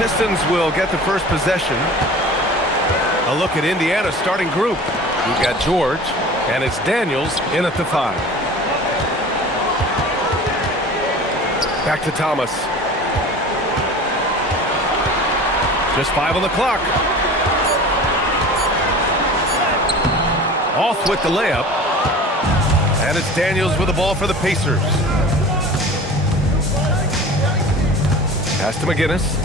Pistons will get the first possession. A look at Indiana's starting group. We've got George, and it's Daniels in at the 5. Back to Thomas. Just 5 on the clock. Off with the layup. And it's Daniels with the ball for the Pacers. Pass to McGinnis.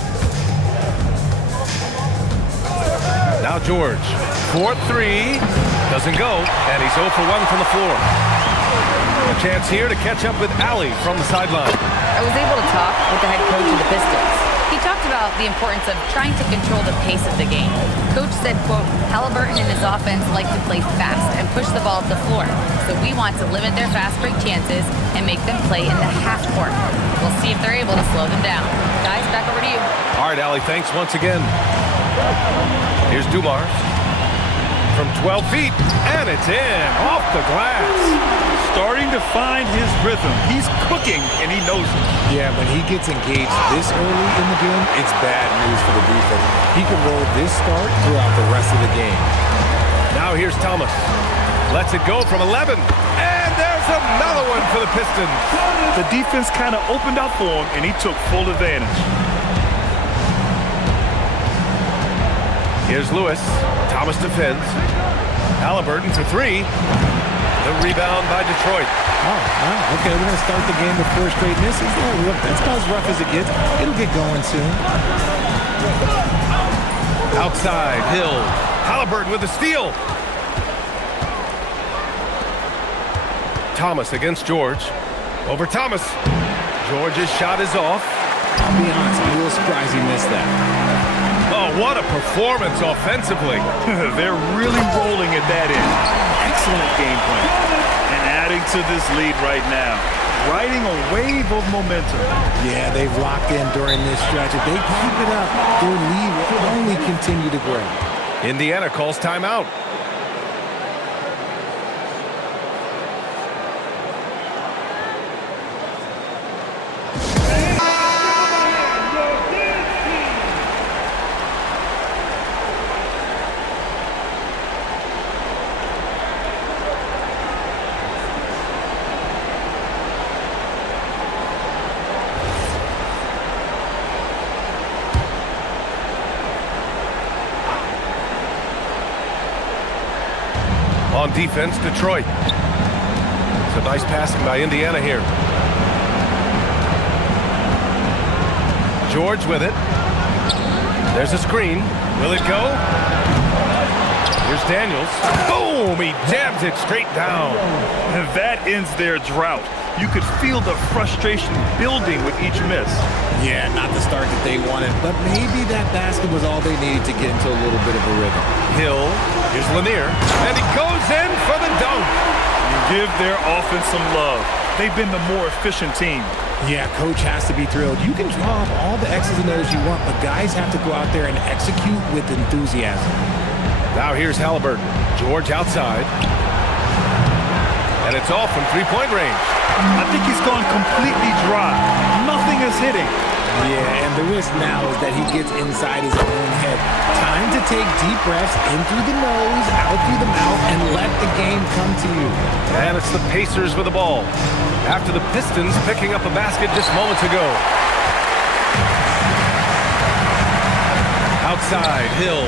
Now George. 4-3. Doesn't go. And he's 0 for 1 from the floor. A chance here to catch up with Allie from the sideline. I was able to talk with the head coach of the Pistons. He talked about the importance of trying to control the pace of the game. Coach said, quote, Halliburton and his offense like to play fast and push the ball up the floor. So we want to limit their fast break chances and make them play in the half court. We'll see if they're able to slow them down. Guys, back over to you. All right, Allie, thanks once again. Here's Dumars. From 12 feet, and it's in, off the glass. Starting to find his rhythm. He's cooking, and he knows it. Yeah, when he gets engaged this early in the game, it's bad news for the defense. He can roll this start throughout the rest of the game. Now here's Thomas. Lets it go from 11, and there's another one for the Pistons. The defense kind of opened up for him, and he took full advantage. Here's Lewis. Thomas defends. Halliburton for 3. The rebound by Detroit. Okay, we're going to start the game with 4 straight misses. Oh, look, that's about as rough as it gets. It'll get going soon. Outside, Hill. Halliburton with the steal. Thomas against George. Over Thomas. George's shot is off. I'll be honest, I'm a little surprised he missed that. Oh, what a performance offensively. They're really rolling at that end. Excellent game plan. And adding to this lead right now. Riding a wave of momentum. Yeah, they've locked in during this stretch. If they keep it up, their lead will only continue to grow. Indiana calls timeout. On defense, Detroit. It's a nice passing by Indiana here. George with it. There's a screen. Will it go? Here's Daniels. Boom! He jams it straight down. That ends their drought. You could feel the frustration building with each miss. Yeah, not the start that they wanted, but maybe that basket was all they needed to get into a little bit of a rhythm. Hill, here's Lanier, and he goes in for the dunk. You give their offense some love. They've been the more efficient team. Yeah, coach has to be thrilled. You can draw up all the X's and O's you want, but guys have to go out there and execute with enthusiasm. Now here's Halliburton. George outside. And it's off from three-point range. I think he's gone completely dry. Nothing is hitting. Yeah, and the risk now is that he gets inside his own head. Time to take deep breaths in through the nose, out through the mouth, and let the game come to you. And it's the Pacers with the ball. After the Pistons picking up a basket just moments ago. Outside, Hill.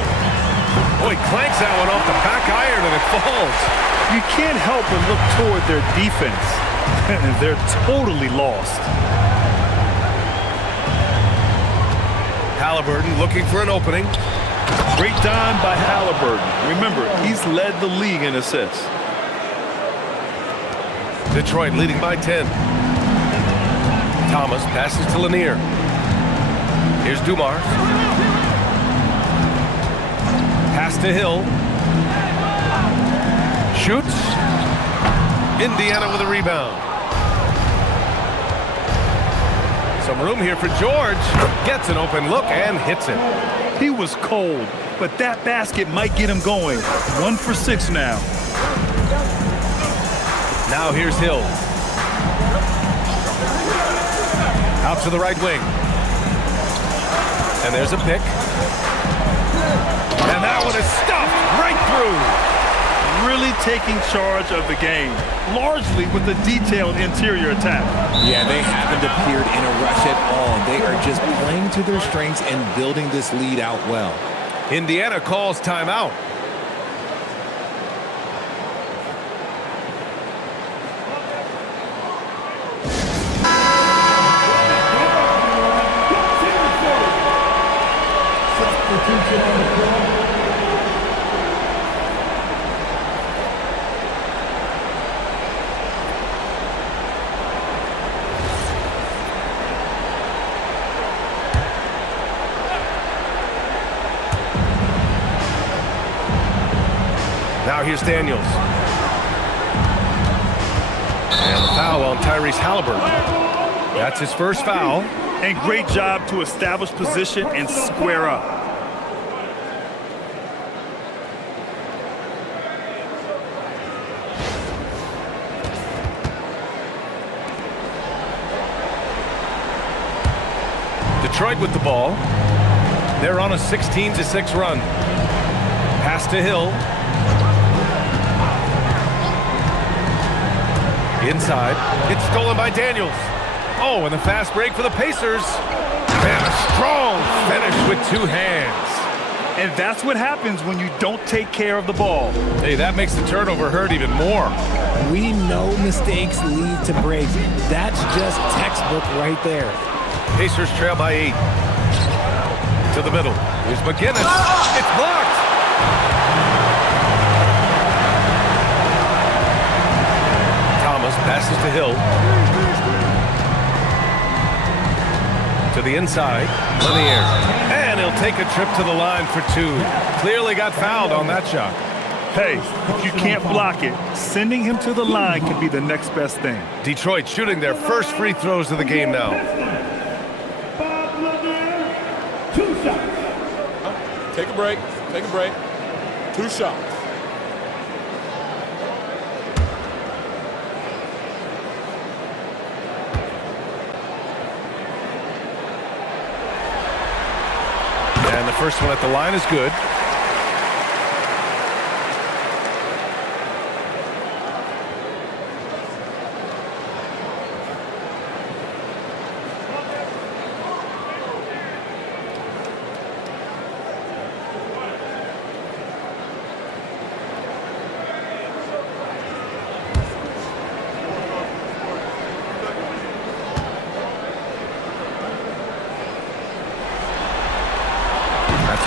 Boy, clanks that one off the back iron and it falls. You can't help but look toward their defense. They're totally lost. Halliburton looking for an opening. Great dime by Halliburton. Remember, he's led the league in assists. Detroit leading by 10. Thomas passes to Lanier. Here's Dumars. Pass to Hill. Shoots. Indiana with a rebound. Some room here for George. Gets an open look and hits it. He was cold, but that basket might get him going. 1 for 6 now. Now here's Hill. Out to the right wing. And there's a pick. And that one is stuffed right through. Really taking charge of the game, largely with the detailed interior attack. Yeah, they haven't appeared in a rush at all. They are just playing to their strengths and building this lead out well. Indiana calls timeout. Now here's Daniels. And the foul on Tyrese Halliburton. That's his first foul. And great job to establish position and square up. Detroit with the ball. They're on a 16-6 run. Pass to Hill. Inside. It's stolen by Daniels. Oh, and the fast break for the Pacers. And a strong finish with two hands. And that's what happens when you don't take care of the ball. Hey, that makes the turnover hurt even more. We know mistakes lead to breaks. That's just textbook right there. Pacers trail by 8. To the middle. Here's McGinnis. It's blocked. Thomas passes to Hill. To the inside. Lanier. And he'll take a trip to the line for 2. Clearly got fouled on that shot. Hey, if you can't block it, sending him to the line can be the next best thing. Detroit shooting their first free throws of the game now. Take a break. Take a break. 2 shots. And the first one at the line is good.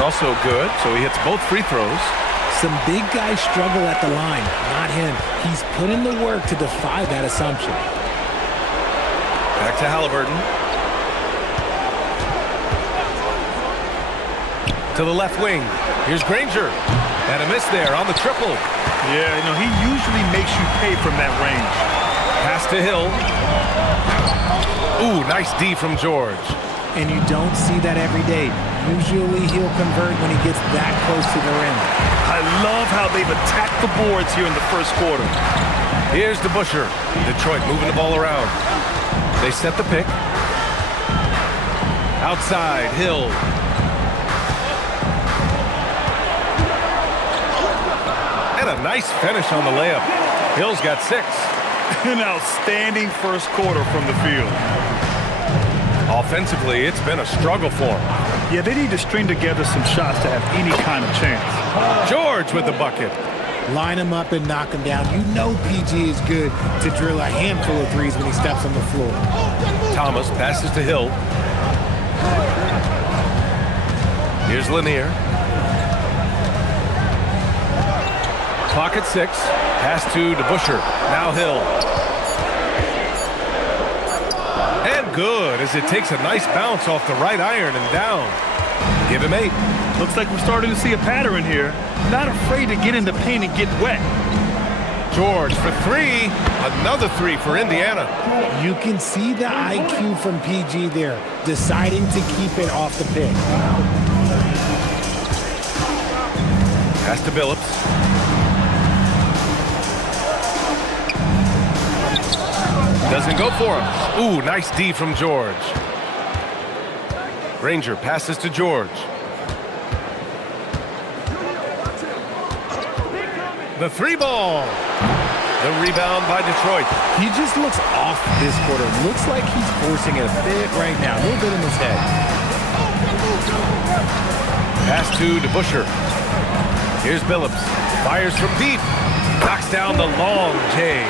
Also good, so he hits both free throws. Some big guys struggle at the line, not him. He's put in the work to defy that assumption. Back to Halliburton. To the left wing. Here's Granger. And a miss there on the triple. Yeah, you know, he usually makes you pay from that range. Pass to Hill. Ooh, nice D from George. And you don't see that every day. Usually he'll convert when he gets that close to the rim. I love how they've attacked the boards here in the first quarter. Here's the Busher. Detroit moving the ball around. They set the pick. Outside, Hill. And a nice finish on the layup. Hill's got 6. An outstanding first quarter from the field. Offensively, it's been a struggle for him. Yeah, they need to string together some shots to have any kind of chance. George with the bucket. Line him up and knock him down. You know PG is good to drill a handful of threes when he steps on the floor. Thomas passes to Hill. Here's Lanier. Clock at 6. Pass to DeBusschere. Now Hill. And good as it takes a nice bounce off the right iron and down. Give him 8. Looks like we're starting to see a pattern here. Not afraid to get in the paint and get wet. George for 3. Another 3 for Indiana. You can see the IQ from PG there, deciding to keep it off the pick. Pass to Billups. Doesn't go for him. Ooh, nice D from George. Granger passes to George. The 3-ball. The rebound by Detroit. He just looks off this quarter. Looks like he's forcing it a bit right now. A little bit in his head. Pass to DeBusschere. Here's Billups. Fires from deep. Knocks down the long J.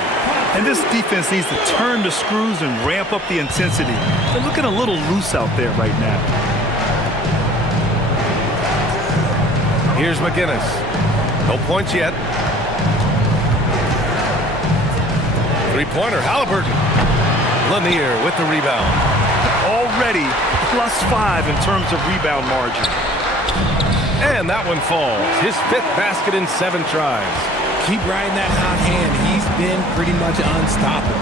And this defense needs to turn the screws and ramp up the intensity. They're looking a little loose out there right now. Here's McGinnis. No points yet. Three-pointer, Halliburton. Lanier with the rebound. Already +5 in terms of rebound margin. And that one falls. His 5th basket in 7 tries. Keep riding that hot hand. He's been pretty much unstoppable.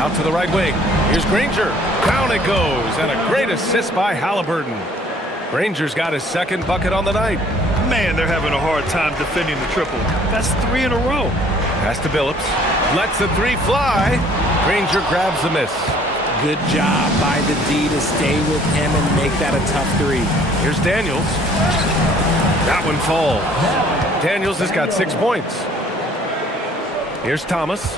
Out to the right wing. Here's Granger. Down it goes. And a great assist by Halliburton. Granger's got his 2nd bucket on the night. Man, they're having a hard time defending the triple. That's 3 in a row. Pass to Billups. Lets the 3 fly. Granger grabs the miss. Good job by the D to stay with him and make that a tough 3. Here's Daniels. That one falls. Daniels has got 6 points. Here's Thomas.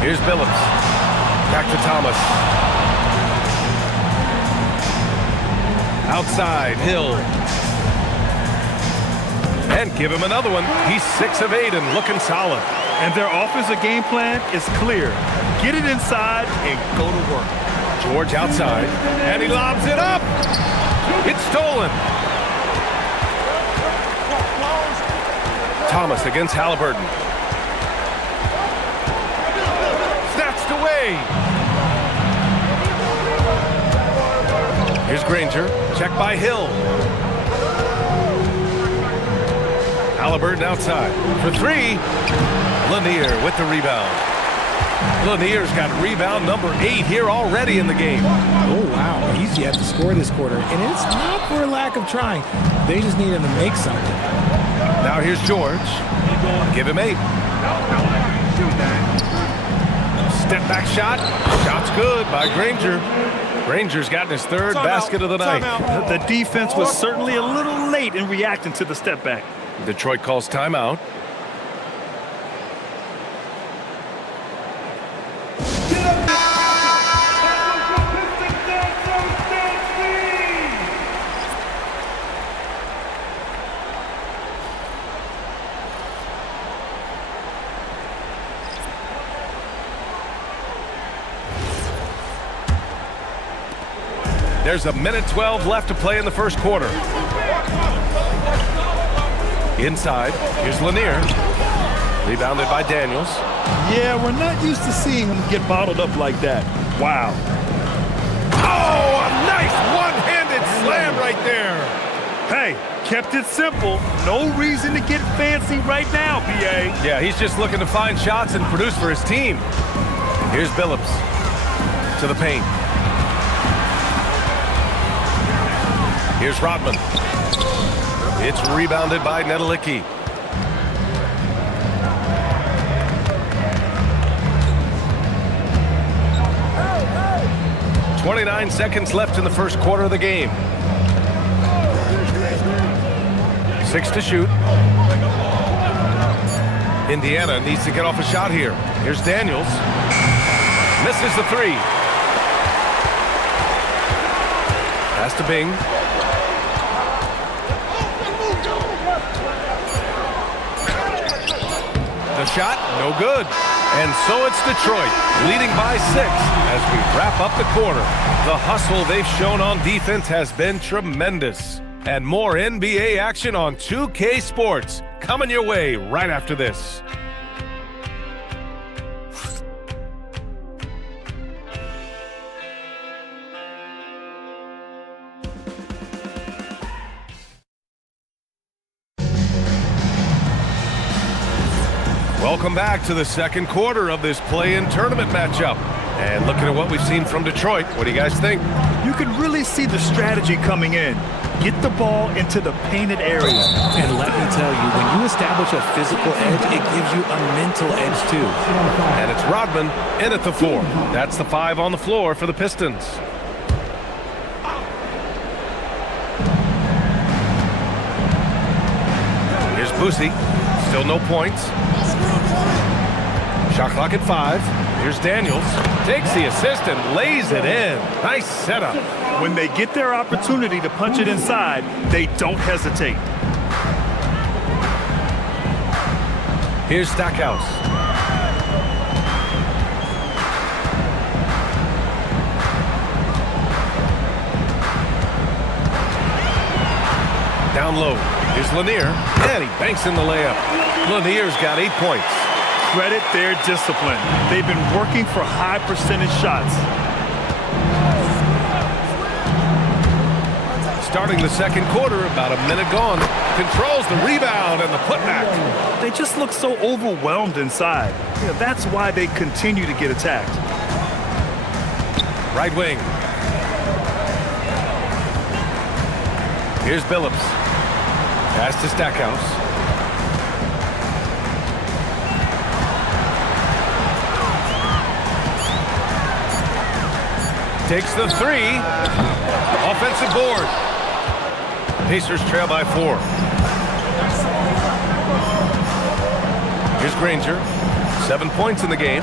Here's Billups. Back to Thomas. Outside, Hill. And give him another one. He's 6 of 8 and looking solid. And their offensive game plan is clear. Get it inside and go to work. George outside, and he lobs it up. It's stolen. Thomas against Halliburton. Snatched away. Here's Granger. Check by Hill. Halliburton outside for 3. Lanier with the rebound. Lanier's got rebound number 8 here already in the game. Oh, wow. He's yet to score this quarter. And it's not for a lack of trying. They just need him to make something. Now here's George. Give him 8. Step back shot. Shot's good by Granger. Granger's gotten his 3rd basket of the night. The defense was certainly a little late in reacting to the step back. Detroit calls timeout. There's 1:12 left to play in the first quarter. Inside, here's Lanier. Rebounded by Daniels. Yeah, we're not used to seeing him get bottled up like that. Wow. Oh, a nice one-handed slam right there. Hey, kept it simple. No reason to get fancy right now, B.A. Yeah, he's just looking to find shots and produce for his team. Here's Billups to the paint. Here's Rodman. It's rebounded by Nedelicki. .29 seconds left in the first quarter of the game. 6 to shoot. Indiana needs to get off a shot here. Here's Daniels. Misses the 3. Pass to Bing. The shot, no good. And so it's Detroit, leading by 6 as we wrap up the quarter. The hustle they've shown on defense has been tremendous. And more NBA action on 2K Sports coming your way right after this. Welcome back to the second quarter of this play-in tournament matchup. And looking at what we've seen from Detroit, what do you guys think? You can really see the strategy coming in. Get the ball into the painted area. And let me tell you, when you establish a physical edge, it gives you a mental edge too. And it's Rodman in at the 4. That's the 5 on the floor for the Pistons. Here's Boosie. Still no points. Shot clock at 5. Here's Daniels. Takes the assist and lays it in. Nice setup. When they get their opportunity to punch it inside, they don't hesitate. Here's Stackhouse. Down low. Here's Lanier. And he banks in the layup. Lanier's got 8 points. Credit their discipline. They've been working for high percentage shots. Starting the second quarter, about a minute gone. Controls the rebound and the putback. They just look so overwhelmed inside. That's why they continue to get attacked. Right wing. Here's Billups. Pass to Stackhouse. Takes the 3. Offensive board. Pacers trail by 4. Here's Granger. 7 points in the game.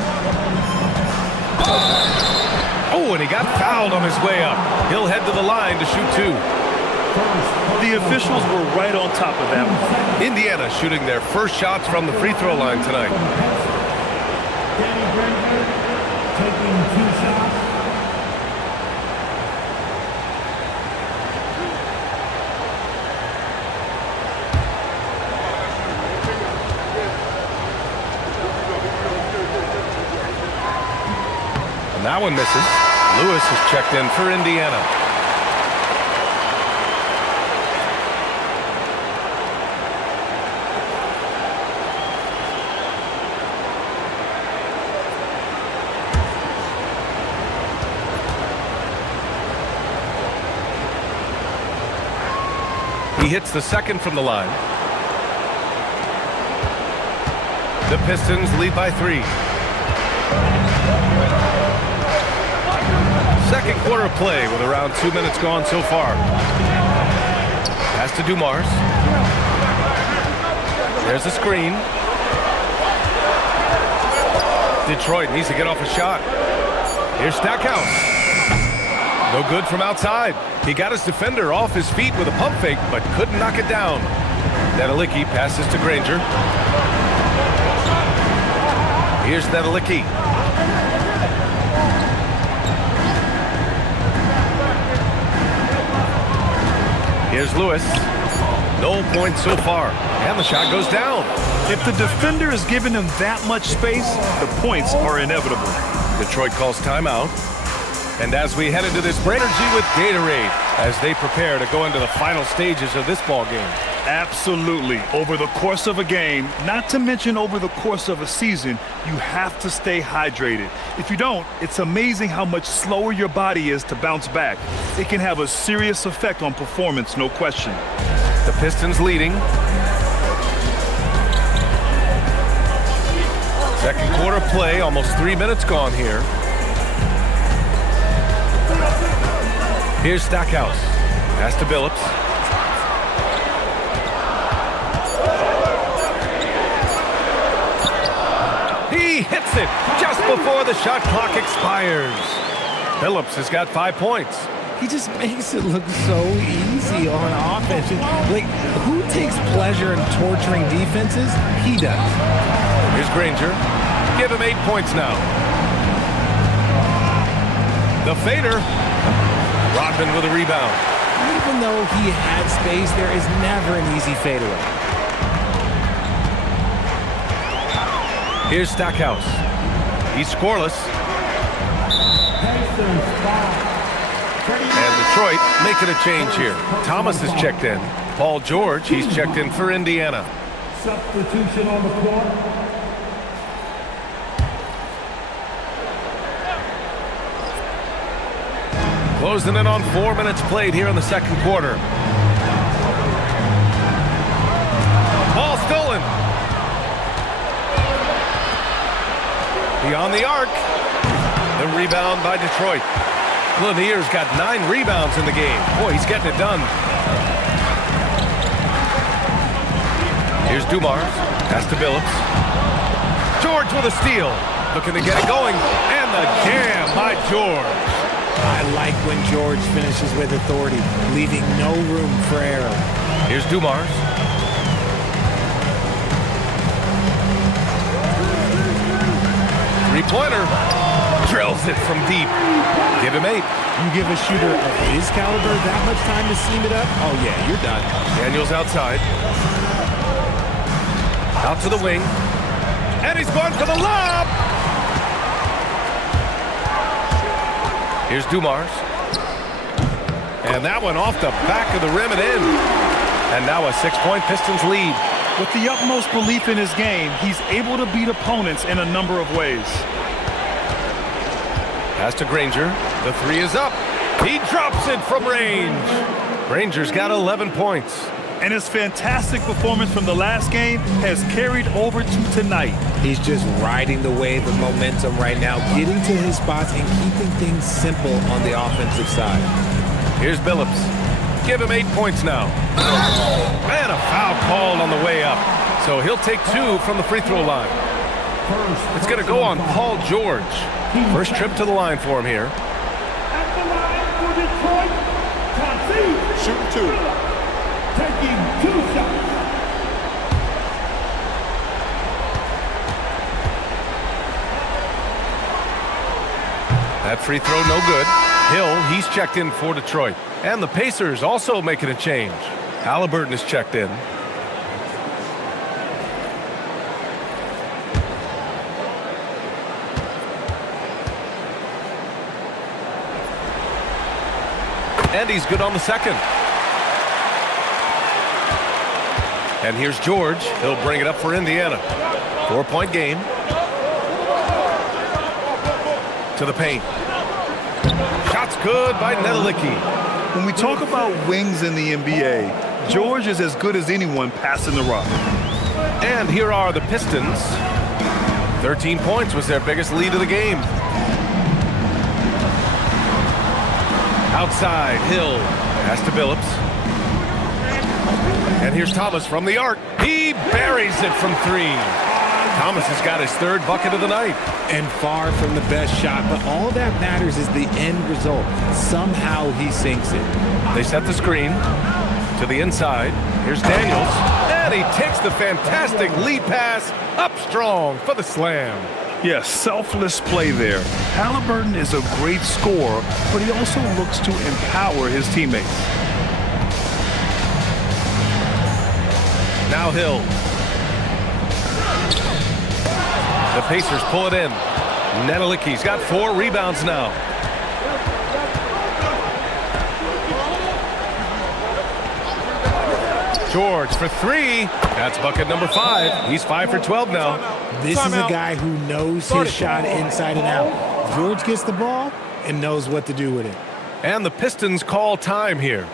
Oh, and he got fouled on his way up. He'll head to the line to shoot 2. The officials were right on top of that one. Indiana shooting their first shots from the free throw line tonight. Taking 2 shots. And that one misses. Lewis is checked in for Indiana. He hits the second from the line. The Pistons lead by 3. Second quarter of play with around 2 minutes gone so far. Pass to Dumars. There's the screen. Detroit needs to get off a shot. Here's Stackhouse. No good from outside. He got his defender off his feet with a pump fake, but couldn't knock it down. Nedelicki passes to Granger. Here's Nedelicki. Here's Lewis. No points so far. And the shot goes down. If the defender is giving him that much space, the points are inevitable. Detroit calls timeout. And as we head into this break, energy with Gatorade as they prepare to go into the final stages of this ball game. Absolutely. Over the course of a game, not to mention over the course of a season, you have to stay hydrated. If you don't, it's amazing how much slower your body is to bounce back. It can have a serious effect on performance, no question. The Pistons leading. Second quarter play, almost 3 minutes gone here. Here's Stackhouse. Pass to Billups. He hits it just before the shot clock expires. Billups has got 5 points. He just makes it look so easy on offense. Like, who takes pleasure in torturing defenses? He does. Here's Granger. Give him 8 points now. The fader. Rodman with a rebound. Even though he had space, there is never an easy fadeaway. Here's Stackhouse. He's scoreless. And Detroit making a change here. Thomas is checked in. Paul George, he's checked in for Indiana. Substitution on the floor. Closing in on 4 minutes played here in the second quarter. Ball stolen. Beyond the arc. The rebound by Detroit. Lanier's got 9 rebounds in the game. Boy, he's getting it done. Here's Dumars. Pass to Billups. George with a steal. Looking to get it going. And the jam by George. I like when George finishes with authority, leaving no room for error. Here's Dumars. Three-pointer. Drills it from deep. Give him 8. You give a shooter of his caliber that much time to seam it up, oh yeah, you're done. Daniels outside. Out to the wing. And he's going for the lob. Here's Dumars. And that one off the back of the rim and in. And now a 6-point Pistons lead. With the utmost belief in his game, he's able to beat opponents in a number of ways. Pass to Granger. The 3 is up. He drops it from range. Granger's got 11 points. And his fantastic performance from the last game has carried over to tonight. He's just riding the wave of momentum right now, getting to his spots and keeping things simple on the offensive side. Here's Billups. Give him 8 points now. And a foul called on the way up. So he'll take 2 from the free throw line. It's going to go on Paul George. First trip to the line for him here. At the line for Detroit, Shooting 2. taking 2 shots. That free throw no good. Hill, he's checked in for Detroit. And the Pacers also making a change. Halliburton is checked in. And he's good on the second. And here's George. He'll bring it up for Indiana. 4-point game. To the paint. Shot's good by Nedelicki. When we talk about wings in the NBA, George is as good as anyone passing the rock. And here are the Pistons. 13 points was their biggest lead of the game. Outside, Hill. Pass to Billups. And here's Thomas from the arc. He buries it from 3. Thomas has got his 3rd bucket of the night. And far from the best shot, but all that matters is the end result. Somehow he sinks it. They set the screen to the inside. Here's Daniels. And he takes the fantastic lead pass up strong for the slam. Yes, selfless play there. Halliburton is a great scorer, but he also looks to empower his teammates. Now Hill. The Pacers pull it in. Nedelicki's got 4 rebounds now. George for 3. That's bucket number 5. He's 5 for 12 now. This is a guy who knows his shot inside and out. George gets the ball and knows what to do with it. And the Pistons call time here.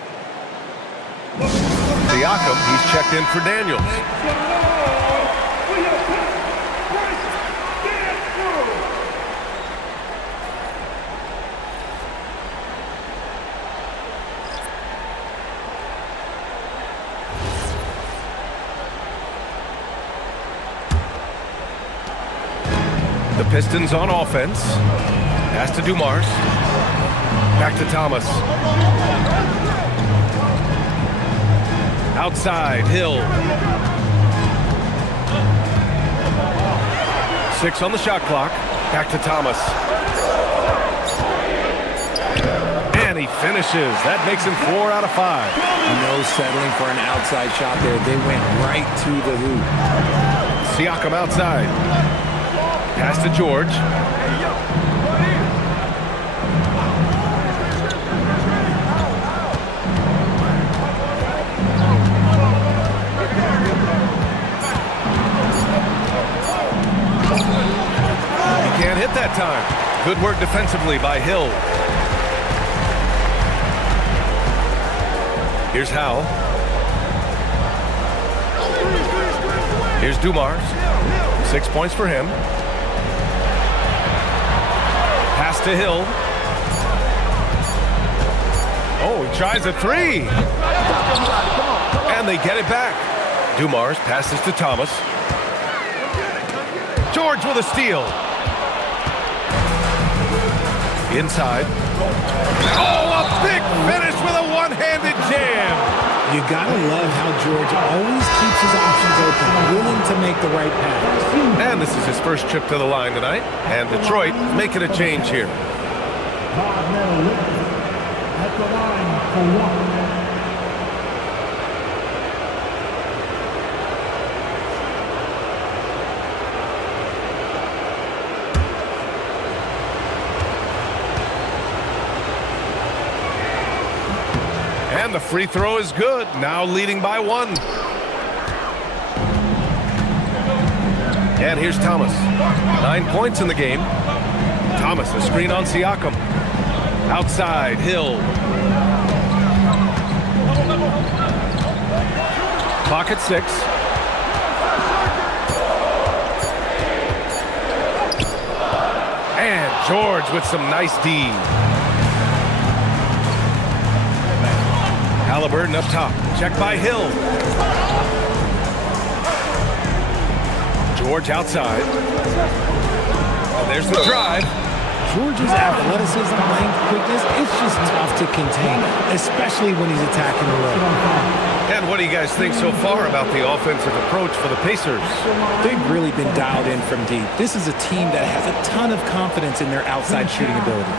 Siakam, he's checked in for Daniels. The Pistons on offense. Pass to Dumars. Back to Thomas. Outside, Hill. 6 on the shot clock. Back to Thomas. And he finishes. That makes him 4 out of 5. No settling for an outside shot there. They went right to the hoop. Siakam outside. Pass to George. He can't hit that time. Good work defensively by Hill. Here's Howe. Here's Dumars. 6 points for him. Pass to Hill. Oh, he tries a three. And they get it back. Dumars passes to Thomas. George with a steal. Inside. Oh, a big finish with a one-handed jam. You gotta love how George always keeps his options open, willing to make the right pass. And this is his first trip to the line tonight. And Detroit making a change here. Bob Meadow at the line for one. And the free throw is good. Now leading by 1. And here's Thomas. 9 points in the game. Thomas, a screen on Siakam. Outside, Hill. Clock at 6. And George with some nice D. Halliburton up top. Check by Hill. George outside. And there's the drive. George's athleticism, length, quickness, it's just tough to contain, especially when he's attacking the rim. And what do you guys think so far about the offensive approach for the Pacers? They've really been dialed in from deep. This is a team that has a ton of confidence in their outside shooting ability.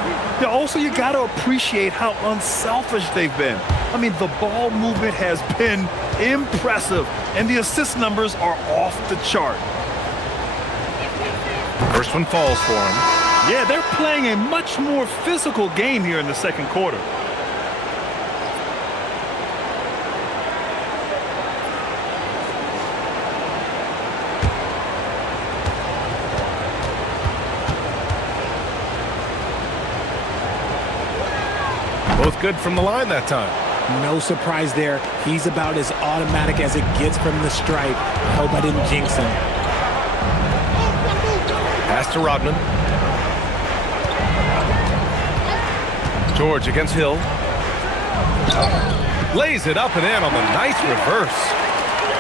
Yeah, also, you got to appreciate how unselfish they've been. I mean, the ball movement has been impressive, and the assist numbers are off the chart. First one falls for him. Yeah, they're playing a much more physical game here in the second quarter. Both good from the line that time. No surprise there. He's about as automatic as it gets from the stripe. I hope I didn't jinx him. Pass to Rodman. George against Hill. Lays it up and in on the nice reverse.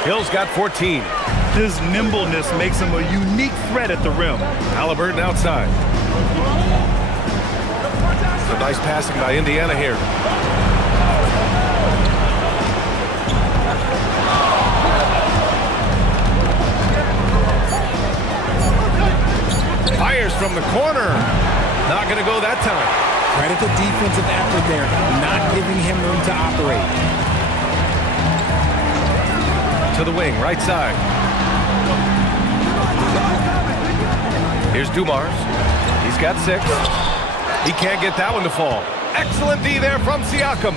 Hill's got 14. His nimbleness makes him a unique threat at the rim. Halliburton outside. Some nice passing by Indiana here. Fires from the corner. Not going to go that time. Credit the defensive effort there, not giving him room to operate. To the wing, right side. Here's Dumars. He's got 6. He can't get that one to fall. Excellent D there from Siakam.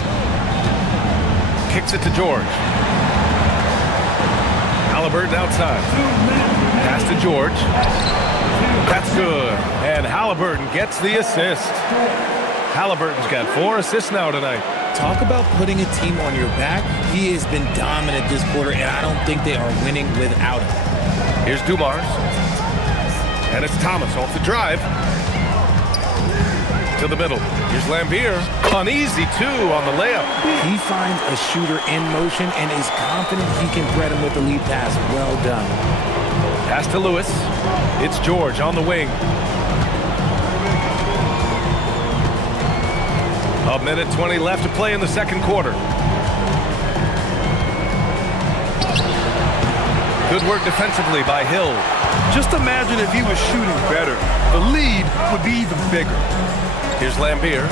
Kicks it to George. Halliburton outside. Pass to George. That's good. And Halliburton gets the assist. Halliburton's got 4 assists now tonight. Talk about putting a team on your back. He has been dominant this quarter, and I don't think they are winning without him. Here's Dumars. And it's Thomas off the drive. To the middle. Here's Lambier. Uneasy, too, on the layup. He finds a shooter in motion and is confident he can thread him with the lead pass. Well done. Pass to Lewis. It's George on the wing. A minute 20 left to play in the second quarter. Good work defensively by Hill. Just imagine if he was shooting better. The lead would be even bigger. Here's Lambier.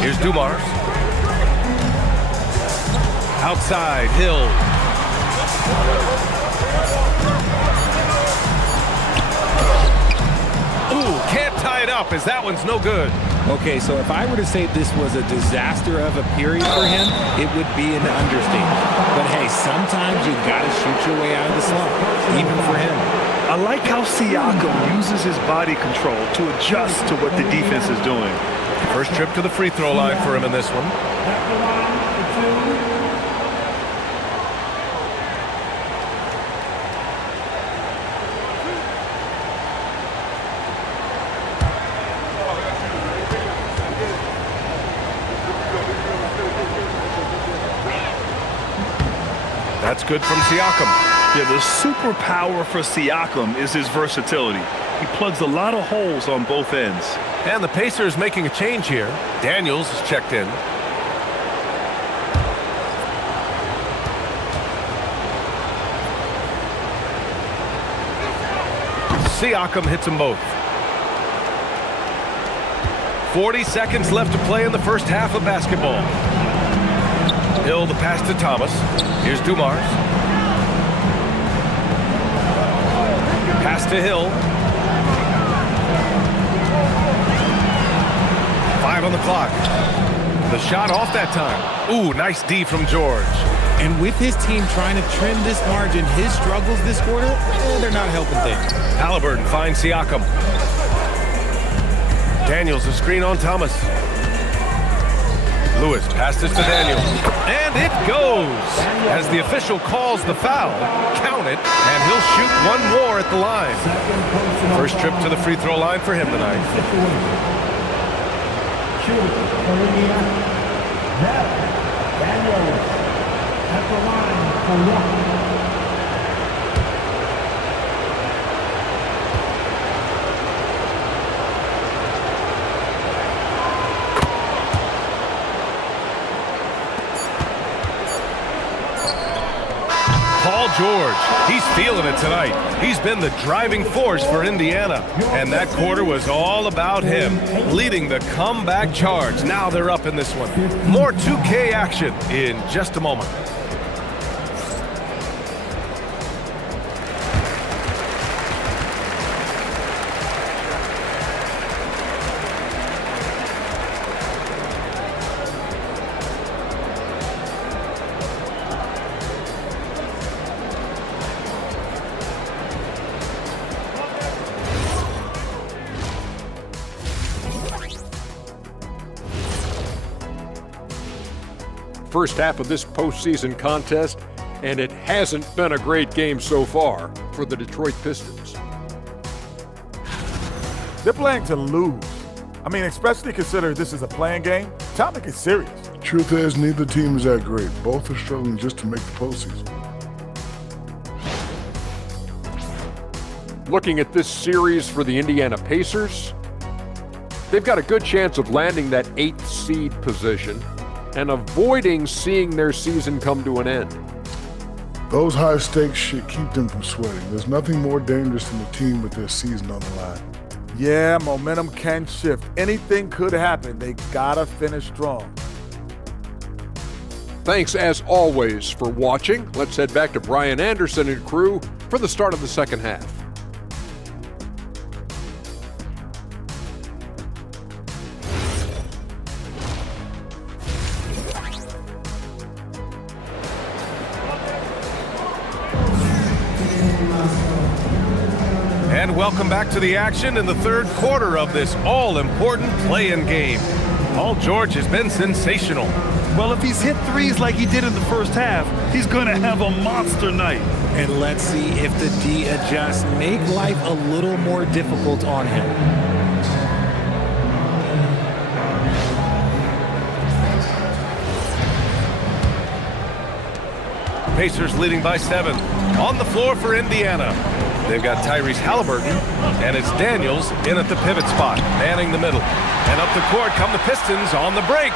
Here's Dumars. Outside, Hill. Ooh, can't tie it up as that one's no good. Okay, so if I were to say this was a disaster of a period for him, it would be an understatement. But hey, sometimes you gotta shoot your way out of the slump, even for him. I like how Siakam uses his body control to adjust to what the defense is doing. First trip to the free throw line for him in this one. At the line for 2. That's good from Siakam. Yeah, the superpower for Siakam is his versatility. He plugs a lot of holes on both ends. And the Pacers making a change here. Daniels is checked in. Siakam hits them both. 40 seconds left to play in the first half of basketball. Hill the pass to Thomas. Here's Dumars. Pass to Hill. 5 on the clock. The shot off that time. Ooh, nice D from George. And with his team trying to trim this margin, his struggles this quarter, they're not helping things. Halliburton finds Siakam. Daniels a screen on Thomas. Lewis passes to Daniels. And it goes! As the official calls the foul, count it, and he'll shoot one more at the line. First trip to the free throw line for him tonight. Daniels at the line for 1. George, he's feeling it tonight. He's been the driving force for Indiana, and that quarter was all about him, leading the comeback charge. Now they're up in this one. More 2K action in just a moment. First half of this postseason contest, and it hasn't been a great game so far for the Detroit Pistons. They're playing to lose. I mean, especially considering this is a playing game. Time to get serious. Truth is, neither team is that great. Both are struggling just to make the postseason. Looking at this series for the Indiana Pacers, they've got a good chance of landing that 8th seed position and avoiding seeing their season come to an end. Those high stakes should keep them from sweating. There's nothing more dangerous than a team with their season on the line. Yeah, momentum can shift. Anything could happen. They gotta finish strong. Thanks as always for watching. Let's head back to Brian Anderson and crew for the start of the second half. And welcome back to the action in the third quarter of this all-important play-in game. Paul George has been sensational. Well, if he's hit threes like he did in the first half, he's going to have a monster night. And let's see if the D adjusts, make life a little more difficult on him. Pacers leading by 7. On the floor for Indiana. They've got Tyrese Halliburton, and it's Daniels in at the pivot spot, manning the middle. And up the court come the Pistons on the break.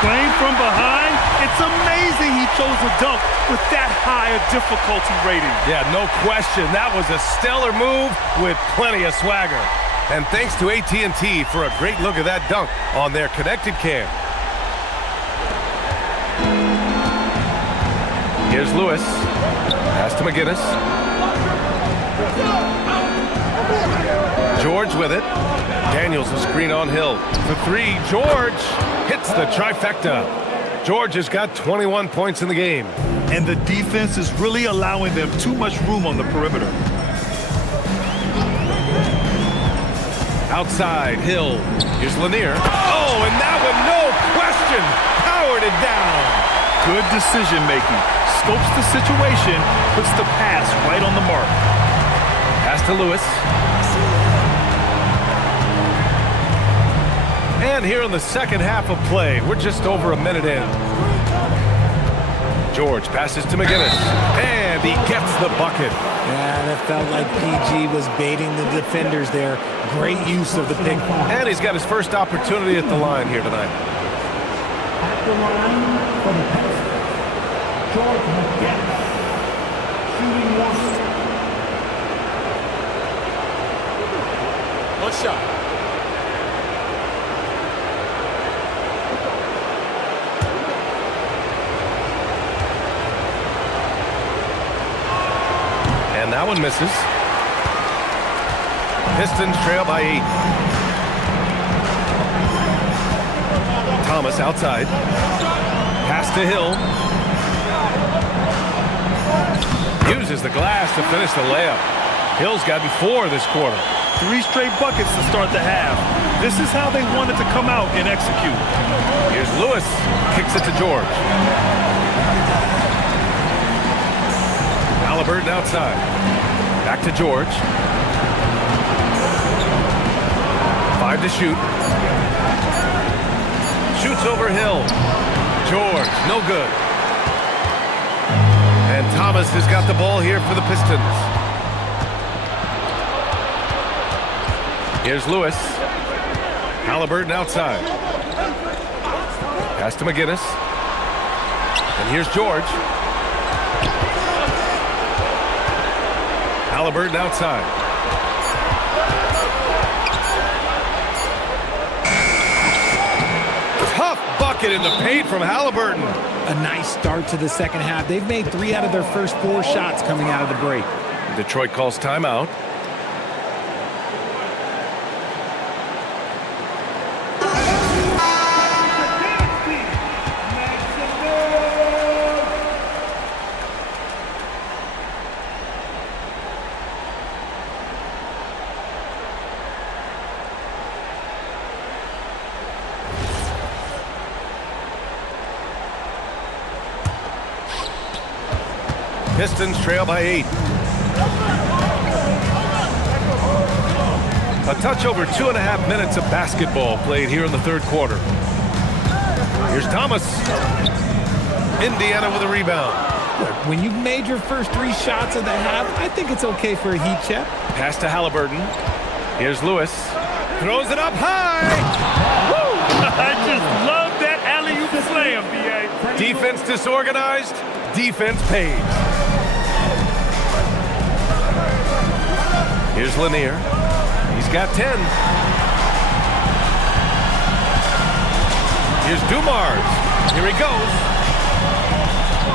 Playing from behind, it's amazing he chose a dunk with that high a difficulty rating. Yeah, no question. That was a stellar move with plenty of swagger. And thanks to AT&T for a great look at that dunk on their connected cam. Here's Lewis. Pass to McGinnis. George with it. Daniels a screen on Hill. For 3, George hits the trifecta. George has got 21 points in the game. And the defense is really allowing them too much room on the perimeter. Outside, Hill. Here's Lanier. Oh, and that one, no question, powered it down. Good decision making. Scopes the situation, puts the pass right on the mark. Pass to Lewis. And here in the second half of play, we're just over a minute in. George passes to McGinnis, and he gets the bucket. Yeah, that felt like PG was baiting the defenders there. Great use of the pick. And he's got his first opportunity at the line here tonight. At the line for the Pistons, George McGinnis, shooting one. One shot. And that one misses. Pistons trail by 8. Thomas outside. Pass to Hill. Uses the glass to finish the layup. Hill's got 4 this quarter. 3 straight buckets to start the half. This is how they wanted to come out and execute. Here's Lewis. Kicks it to George. Halliburton outside. Back to George. 5 to shoot. Shoots over Hill. George, no good. And Thomas has got the ball here for the Pistons. Here's Lewis. Halliburton outside. Pass to McGinnis. And here's George. Halliburton outside. Tough bucket in the paint from Halliburton. A nice start to the second half. They've made 3 out of their first 4 shots coming out of the break. Detroit calls timeout. Pistons trail by 8. A touch over 2.5 minutes of basketball played here in the third quarter. Here's Thomas. Indiana with a rebound. When you've made your first 3 shots of the half, I think it's okay for a heat check. Pass to Halliburton. Here's Lewis. Throws it up high. Woo! I just love that alley-oop slam, B.A. Defense disorganized. Defense pays. Here's Lanier. He's got 10. Here's Dumars. Here he goes.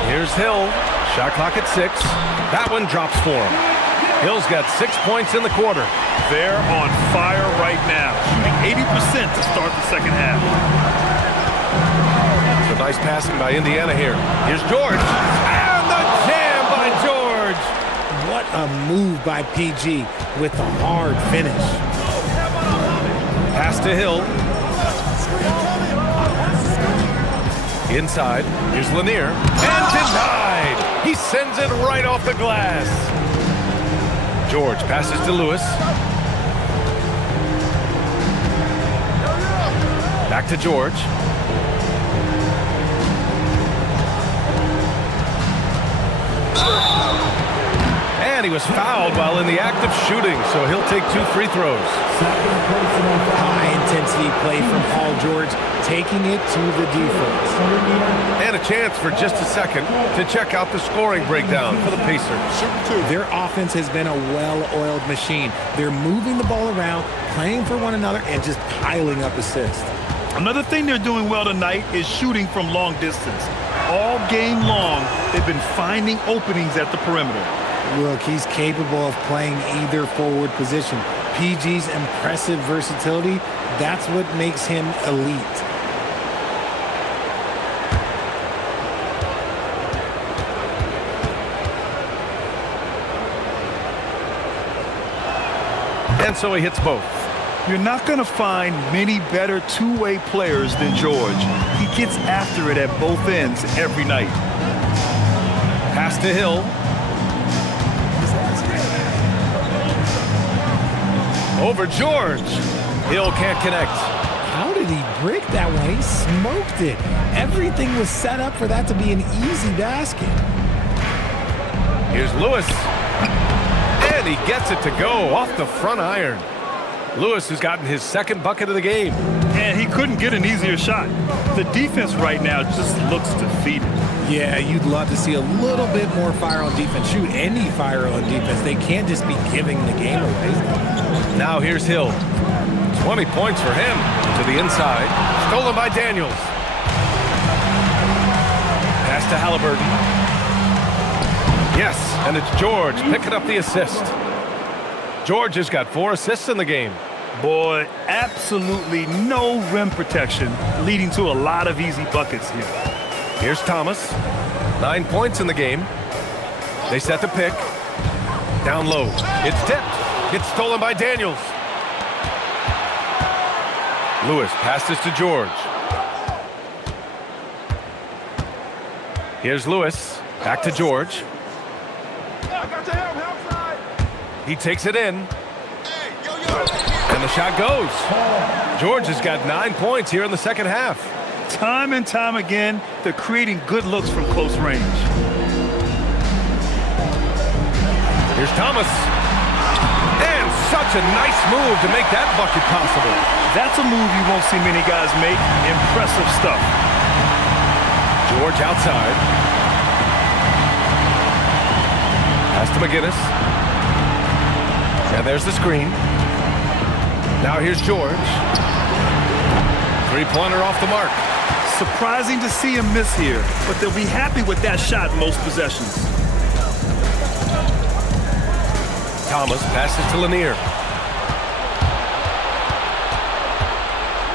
Here's Hill. Shot clock at 6. That one drops for him. Hill's got 6 points in the quarter. They're on fire right now, shooting 80% to start the second half. So nice passing by Indiana here. Here's George. And the jam by George. What a move by PG with a hard finish. Pass to Hill. Inside. Here's Lanier. And denied. He sends it right off the glass. George passes to Lewis. Back to George. And he was fouled while in the act of shooting, so he'll take 2 free throws. High-intensity play from Paul George, taking it to the defense. And a chance for just a second to check out the scoring breakdown for the Pacers. Their offense has been a well-oiled machine. They're moving the ball around, playing for one another, and just piling up assists. Another thing they're doing well tonight is shooting from long distance. All game long, they've been finding openings at the perimeter. Look, he's capable of playing either forward position. PG's impressive versatility, that's what makes him elite. And so he hits both. You're not going to find many better two-way players than George. He gets after it at both ends every night. Pass to Hill. Over George. Hill can't connect. How did he break that one? He smoked it. Everything was set up for that to be an easy basket. Here's Lewis. And he gets it to go off the front iron. Lewis has gotten his second bucket of the game. And he couldn't get an easier shot. The defense right now just looks defeated. Yeah, you'd love to see a little bit more fire on defense. Shoot, any fire on defense. They can't just be giving the game away. Now here's Hill. 20 points for him. To the inside. Stolen by Daniels. Pass to Halliburton. Yes, and it's George picking up the assist. George has got 4 assists in the game. Boy, absolutely no rim protection, leading to a lot of easy buckets here. Here's Thomas. 9 points in the game. They set the pick. Down low. It's tipped. It's stolen by Daniels. Lewis passes to George. Here's Lewis. Back to George. He takes it in. And the shot goes. George has got 9 points here in the second half. Time and time again, they're creating good looks from close range. Here's Thomas. And such a nice move to make that bucket possible. That's a move you won't see many guys make. Impressive stuff. George outside. Pass to McGinnis. And there's the screen. Now here's George. Three-pointer off the mark. Surprising to see him miss here, but they'll be happy with that shot most possessions. Thomas passes to Lanier.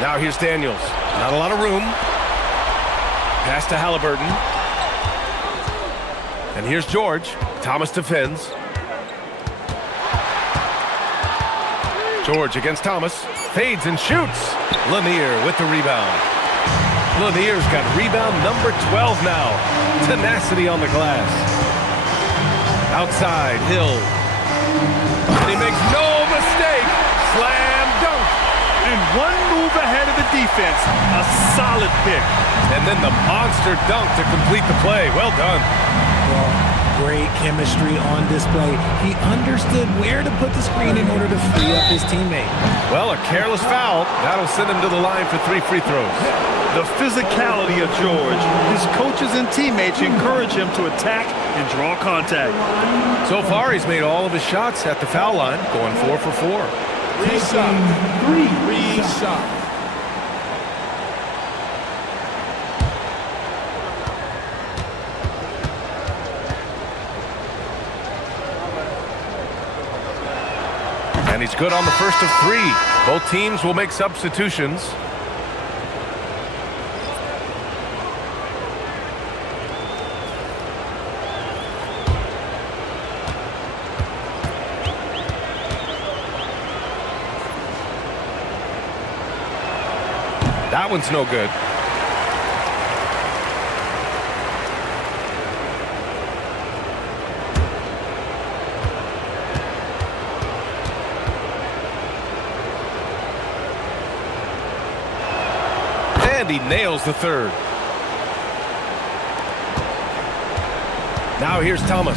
Now here's Daniels. Not a lot of room. Pass to Halliburton. And here's George. Thomas defends. George against Thomas. Fades and shoots. Lanier with the rebound. Lanier's got rebound number 12 now. Tenacity on the glass. Outside, Hill. And he makes no mistake. Slam dunk. And one move ahead of the defense. A solid pick. And then the monster dunk to complete the play. Well done. Well, great chemistry on display. He understood where to put the screen in order to free up his teammate. Well, a careless foul. That'll send him to the line for 3 free throws. The physicality of George. His coaches and teammates encourage him to attack and draw contact. So far, he's made all of his shots at the foul line, going 4 for 4. Three shot. And he's good on the first of 3. Both teams will make substitutions. That one's no good. And he nails the third. Now here's Thomas.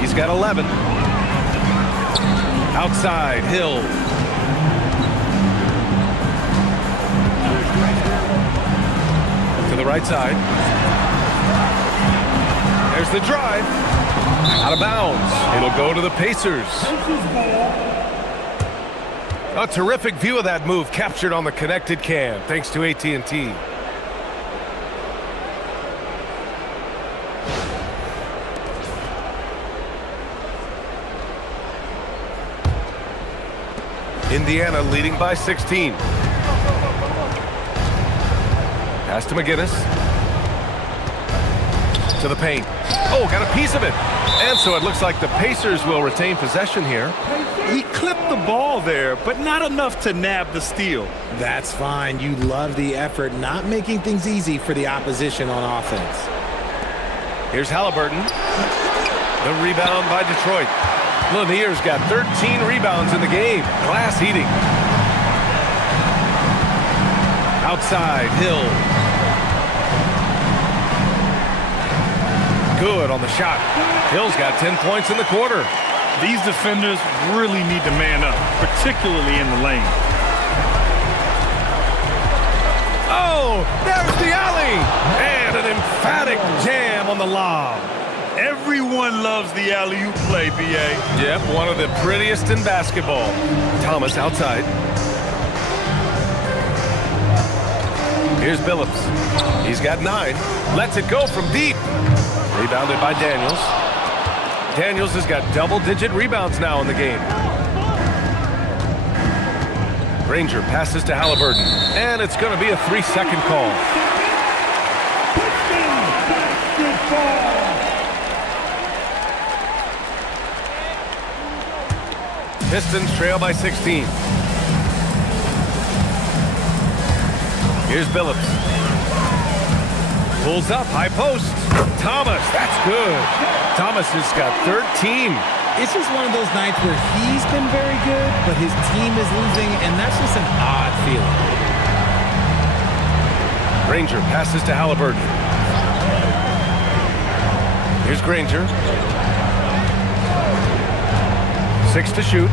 He's got 11. Outside, Hill. To the right side. There's the drive. Out of bounds. It'll go to the Pacers. A terrific view of that move captured on the connected cam, thanks to AT&T. Indiana leading by 16. Pass to McGinnis. To the paint. Oh, got a piece of it. And so it looks like the Pacers will retain possession here. He clipped the ball there, but not enough to nab the steal. That's fine. You love the effort, not making things easy for the opposition on offense. Here's Halliburton. The rebound by Detroit. Lanier's got 13 rebounds in the game. Glass heating. Outside, Hill. Good on the shot. Hill's got 10 points in the quarter. These defenders really need to man up, particularly in the lane. Oh, there's the alley! And an emphatic jam on the lob. Everyone loves the alley-oop play, B.A. Yep, one of the prettiest in basketball. Thomas outside. Here's Billups. He's got 9. Lets it go from deep. Rebounded by Daniels. Daniels has got double-digit rebounds now in the game. Granger passes to Halliburton. And it's going to be a 3-second call. Pistons trail by 16. Here's Billups. Pulls up, high post. Thomas, that's good. Thomas has got 13. It's just one of those nights where he's been very good, but his team is losing, and that's just an odd feeling. Granger passes to Halliburton. Here's Granger. 6 to shoot.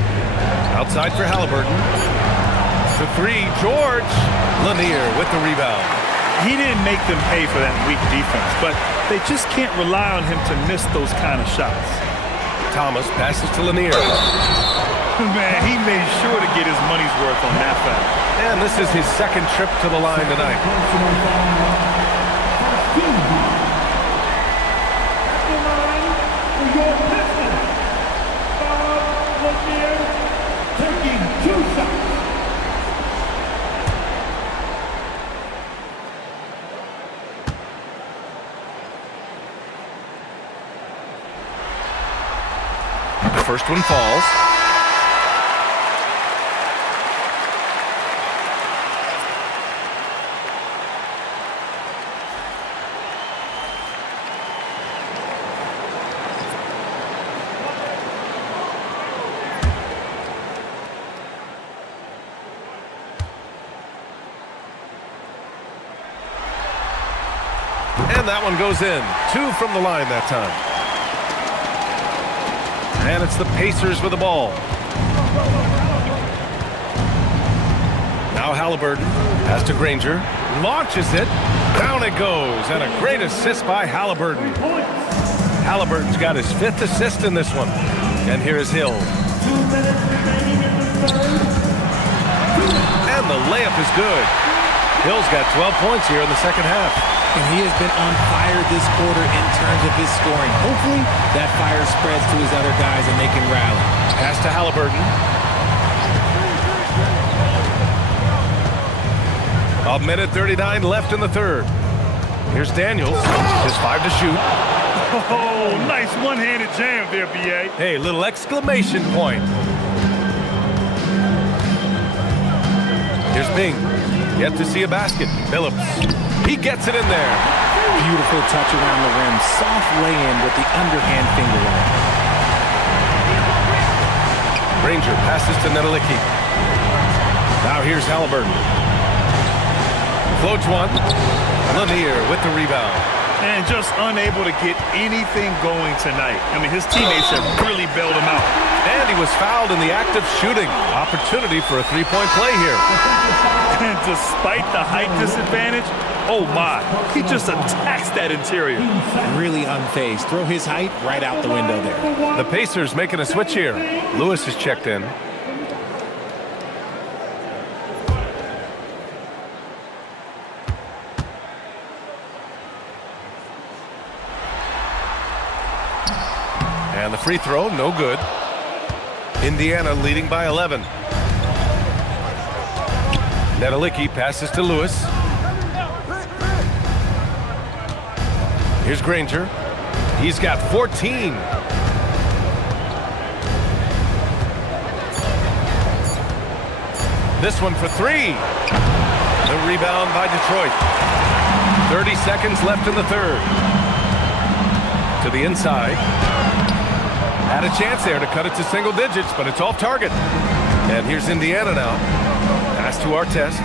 Outside for Halliburton. To 3, George. Lanier with the rebound. He didn't make them pay for that weak defense, but they just can't rely on him to miss those kind of shots. Thomas passes to Lanier. Man, he made sure to get his money's worth on that foul. And this is his second trip to the line tonight. First one falls. And that one goes in. 2 from the line that time. And it's the Pacers with the ball. Now Halliburton has to Granger. Launches it. Down it goes. And a great assist by Halliburton. Halliburton's got his 5th assist in this one. And here is Hill. And the layup is good. Hill's got 12 points here in the second half. And he has been on fire this quarter in terms of his scoring. Hopefully, that fire spreads to his other guys and they can rally. Pass to Halliburton. A minute 39 left in the third. Here's Daniels. His 5 to shoot. Oh, nice one-handed jam there, B.A. Hey, little exclamation point. Here's Bing. Yet to see a basket. Billups. He gets it in there. Beautiful touch around the rim. Soft lay-in with the underhand finger roll. Granger passes to Nedelicki. Now here's Halliburton. Floats one. Lanier with the rebound. And just unable to get anything going tonight. I mean, his teammates have really bailed him out. And he was fouled in the act of shooting. Opportunity for a 3-point play here. And despite the height disadvantage, oh my, he just attacks that interior. Really unfazed. Throw his height right out the window there. The Pacers making a switch here. Lewis is checked in. And the free throw, no good. Indiana leading by 11. Nedelicki passes to Lewis. Here's Granger. He's got 14. This one for three. The rebound by Detroit. 30 seconds left in the third. To the inside. Had a chance there to cut it to single digits, but it's off target. And here's Indiana now. Pass to Artest.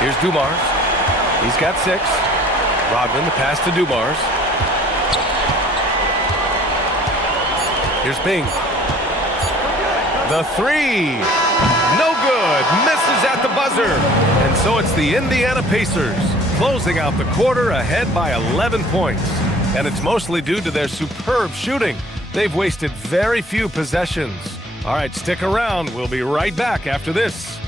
Here's Dumars. He's got 6. Rodman, the pass to Dumars. Here's Bing. The three. No good. Misses at the buzzer. And so it's the Indiana Pacers closing out the quarter ahead by 11 points. And it's mostly due to their superb shooting. They've wasted very few possessions. All right, stick around. We'll be right back after this.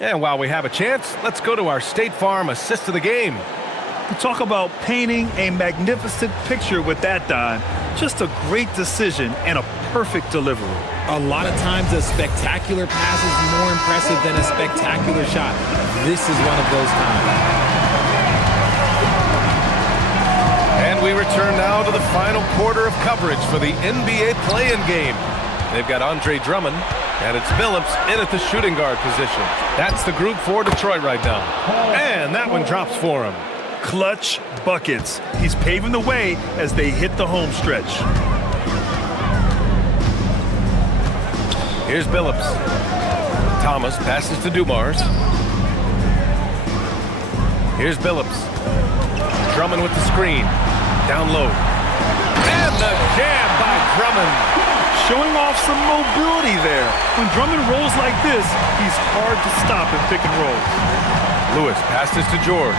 And while we have a chance, let's go to our State Farm assist of the game. You talk about painting a magnificent picture with that, Don. Just a great decision and a perfect delivery. A lot of times a spectacular pass is more impressive than a spectacular shot. This is one of those times. And we return now to the final quarter of coverage for the NBA play-in game. They've got Andre Drummond, and it's Billups in at the shooting guard position. That's the group for Detroit right now. And that one drops for him. Clutch buckets. He's paving the way as they hit the home stretch. Here's Billups. Thomas passes to Dumars. Here's Billups. Drummond with the screen. Down low. And the jam by Drummond. Showing off some mobility there. When Drummond rolls like this, he's hard to stop in pick and rolls. Lewis passes to George.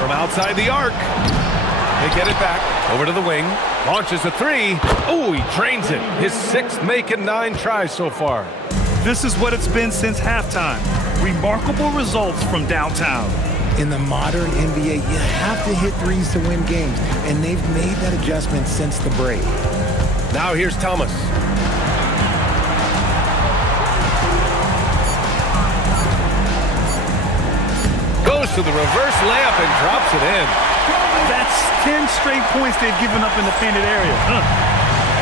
From outside the arc. They get it back. Over to the wing. Launches a three. Oh, he drains it. His 6th make in 9 tries so far. This is what it's been since halftime. Remarkable results from downtown. In the modern NBA, you have to hit threes to win games, and they've made that adjustment since the break. Now here's Thomas. Goes to the reverse layup and drops it in. That's 10 straight points they've given up in the painted area.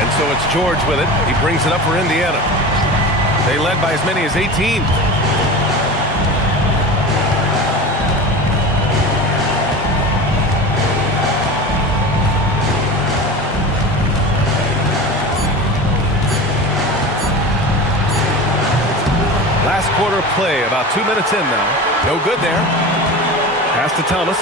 And so it's George with it. He brings it up for Indiana. They led by as many as 18. Last quarter of play, about 2 minutes in now. No good there. Pass to Thomas.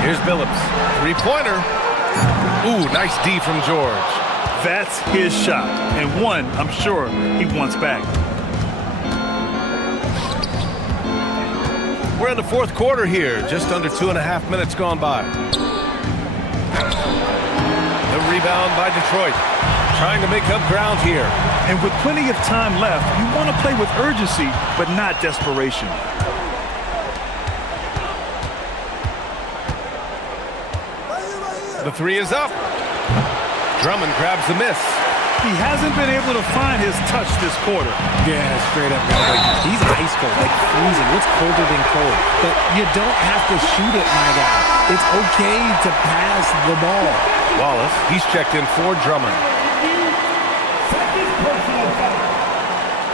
Here's Billups. 3-pointer. Ooh, nice D from George. That's his shot, and one I'm sure he wants back. We're in the 4th quarter here, just under 2.5 minutes gone by. The rebound by Detroit, trying to make up ground here. And with plenty of time left, you want to play with urgency, but not desperation. The 3 is up. Drummond grabs the miss. He hasn't been able to find his touch this quarter. Yeah, straight up. He's ice cold, like freezing. What's colder than cold? But you don't have to shoot it, my guy. It's okay to pass the ball. Wallace, he's checked in for Drummond. Second personal foul.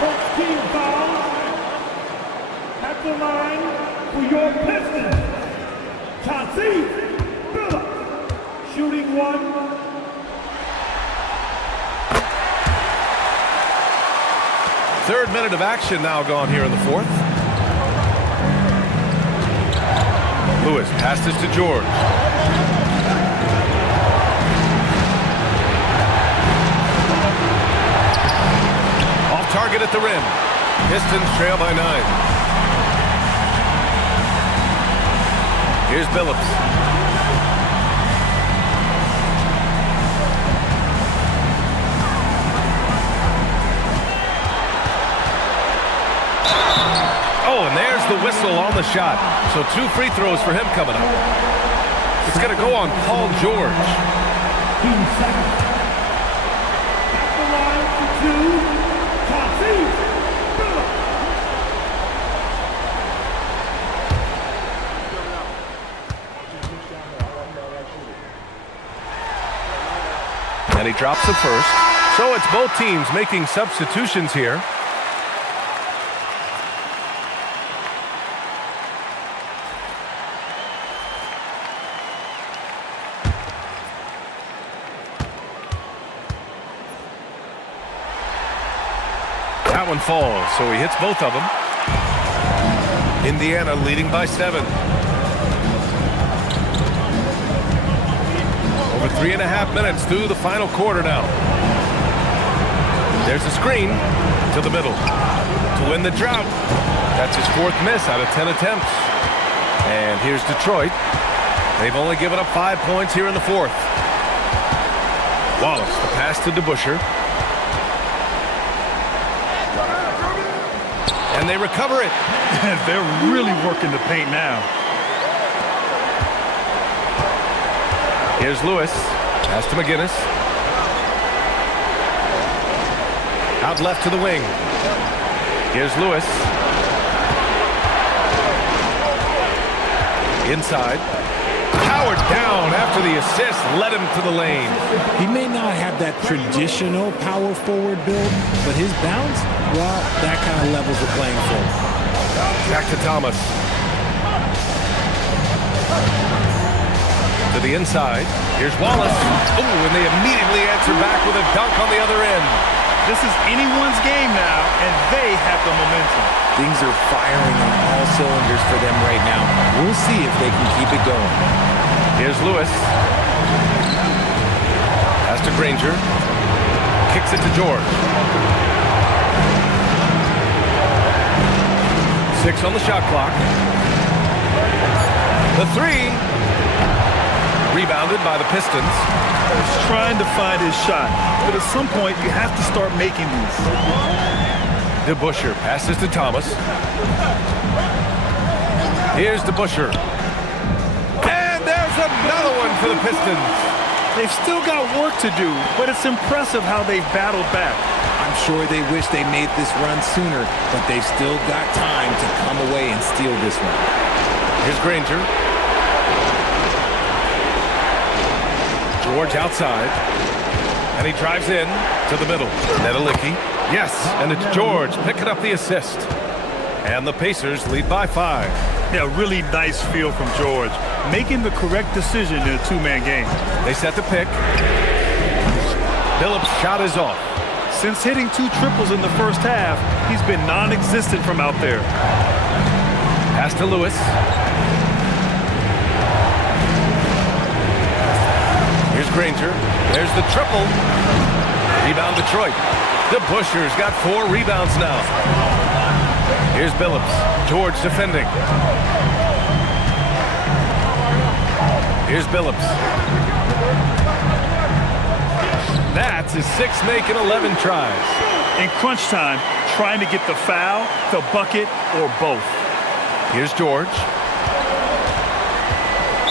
First team foul. At the line for your Pistons. Chauncey Billups. Shooting 1. Third minute of action now gone here in the 4th. Lewis passes to George. Off target at the rim. Pistons trail by 9. Here's Billups. Oh, and there's the whistle on the shot. So 2 free throws for him coming up. It's going to go on Paul George. Team second. At the line for 2, Chauncey Billups. And he drops the first. So it's both teams making substitutions here. That one falls, so he hits both of them. Indiana leading by 7. Over 3.5 minutes through the final quarter now. There's a screen to the middle to win the drought. That's his 4th miss out of 10 attempts. And here's Detroit. They've only given up 5 points here in the 4th. Wallace, the pass to DeBusschere. And they recover it. They're really working the paint now. Here's Lewis. Pass to McGinnis. Out left to the wing. Here's Lewis. Inside. Powered down after the assist led him to the lane. He may not have that traditional power forward build, but his bounce, well, that kind of levels the playing field. Back to Thomas. To the inside. Here's Wallace. Oh, and they immediately answer back with a dunk on the other end. This is anyone's game now, and they have the momentum. Things are firing on all cylinders for them right now. We'll see if they can keep it going. Here's Lewis. Pass to Granger. Kicks it to George. 6 on the shot clock. The 3. Rebounded by the Pistons. He's trying to find his shot, but at some point you have to start making these. DeBusschere passes to Thomas. Here's DeBusschere. And there's another one for the Pistons. They've still got work to do, but it's impressive how they've battled back. I'm sure they wish they made this run sooner, but they've still got time to come away and steal this one. Here's Granger. George outside. And he drives in to the middle. Nedelicki. Yes, and it's George picking up the assist. And the Pacers lead by 5. Yeah, really nice feel from George. Making the correct decision in a 2-man game. They set the pick. Billups' shot is off. Since hitting 2 triples in the first half, he's been non-existent from out there. Pass to Lewis. Here's Granger. There's the triple. Rebound Detroit. DeBusschere's got 4 rebounds now. Here's Billups. George defending. Here's Billups. That's his 6th make in 11 tries. In crunch time, trying to get the foul, the bucket, or both. Here's George.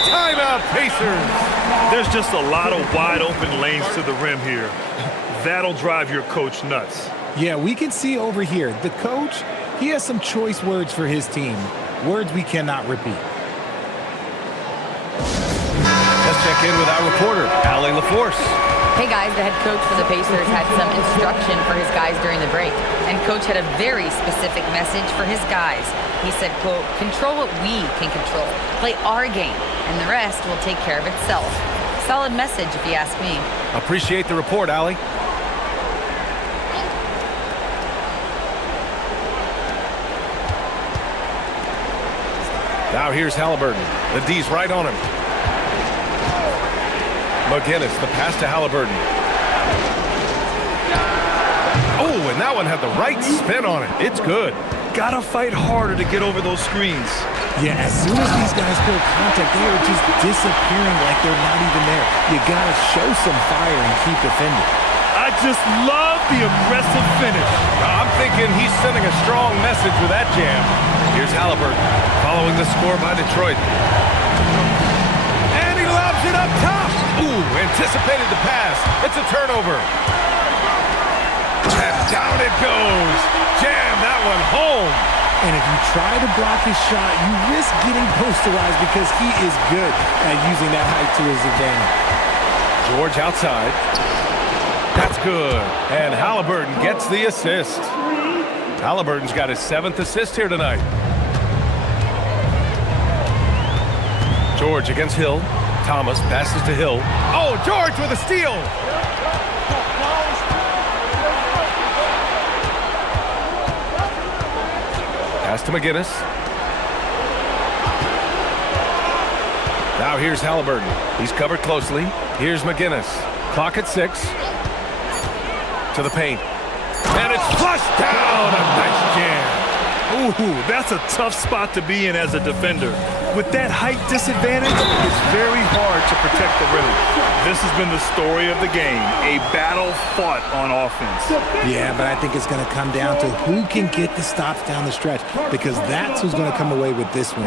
Timeout, Pacers. There's just a lot of wide open lanes to the rim here. That'll drive your coach nuts. Yeah, we can see over here, the coach, he has some choice words for his team. Words we cannot repeat. Let's check in with our reporter, Allie LaForce. Hey guys, the head coach for the Pacers had some instruction for his guys during the break. And coach had a very specific message for his guys. He said, quote, control what we can control. Play our game, and the rest will take care of itself. Solid message, if you ask me. Appreciate the report, Allie. Now here's Halliburton. The D's right on him. McGinnis, the pass to Halliburton. Oh, and that one had the right spin on it. It's good. Gotta fight harder to get over those screens. Yeah, as soon as these guys feel contact, they are just disappearing like they're not even there. You gotta show some fire and keep defending. I just love the aggressive finish. I'm thinking he's sending a strong message with that jam. Here's Halliburton following the score by Detroit. And he lobs it up top. Ooh, anticipated the pass. It's a turnover. And down it goes. Jam that one home. And if you try to block his shot, you risk getting posterized because he is good at using that height to his advantage. George outside. That's good. And Halliburton gets the assist. Halliburton's got his 7th assist here tonight. George against Hill. Thomas passes to Hill. Oh, George with a steal. Pass to McGinnis. Now here's Halliburton. He's covered closely. Here's McGinnis. Clock at 6. To the paint. And it's flushed down. A nice jam. Ooh, that's a tough spot to be in as a defender. With that height disadvantage, it's very hard to protect the rim. This has been the story of the game, a battle fought on offense. Yeah, but I think it's going to come down to who can get the stops down the stretch, because that's who's going to come away with this win.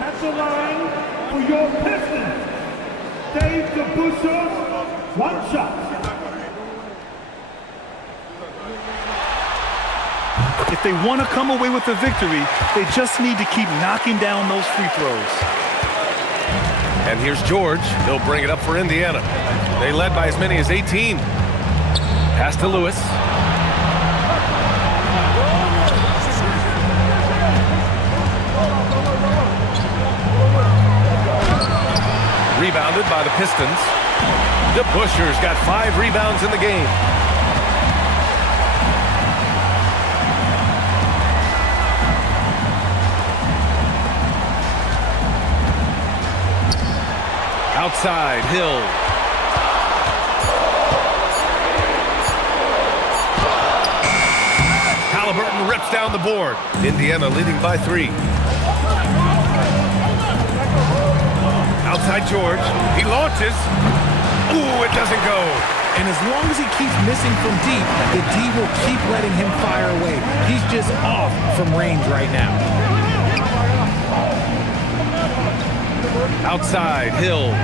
At the line for your Pistons, Dave DeBusschere, 1 shot. If they want to come away with a victory, they just need to keep knocking down those free throws. And here's George. He'll bring it up for Indiana. They led by as many as 18. Pass to Lewis. Rebounded by the Pistons. DeBusschere's got 5 rebounds in the game. Outside, Hill. Halliburton rips down the board. Indiana leading by 3. Outside George. He launches. Ooh, it doesn't go. And as long as he keeps missing from deep, the D will keep letting him fire away. He's just off from range right now. Outside, Hill.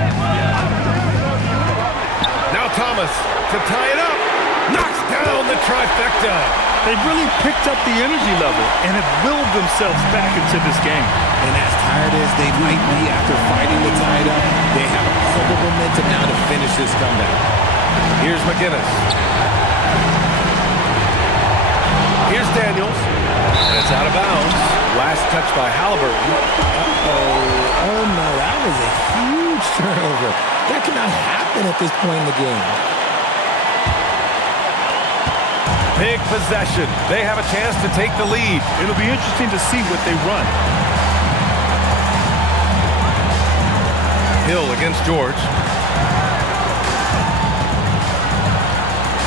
Now Thomas to tie it up. Knocks down the trifecta. They've really picked up the energy level and have willed themselves back into this game. And as tired as they might be after fighting the tie up, they have all the momentum now to finish this comeback. Here's McGinnis. Here's Daniels. And it's out of bounds. Last touch by Halliburton. Oh no, that was a huge turnover. That cannot happen at this point in the game. Big possession. They have a chance to take the lead. It'll be interesting to see what they run. Hill against George.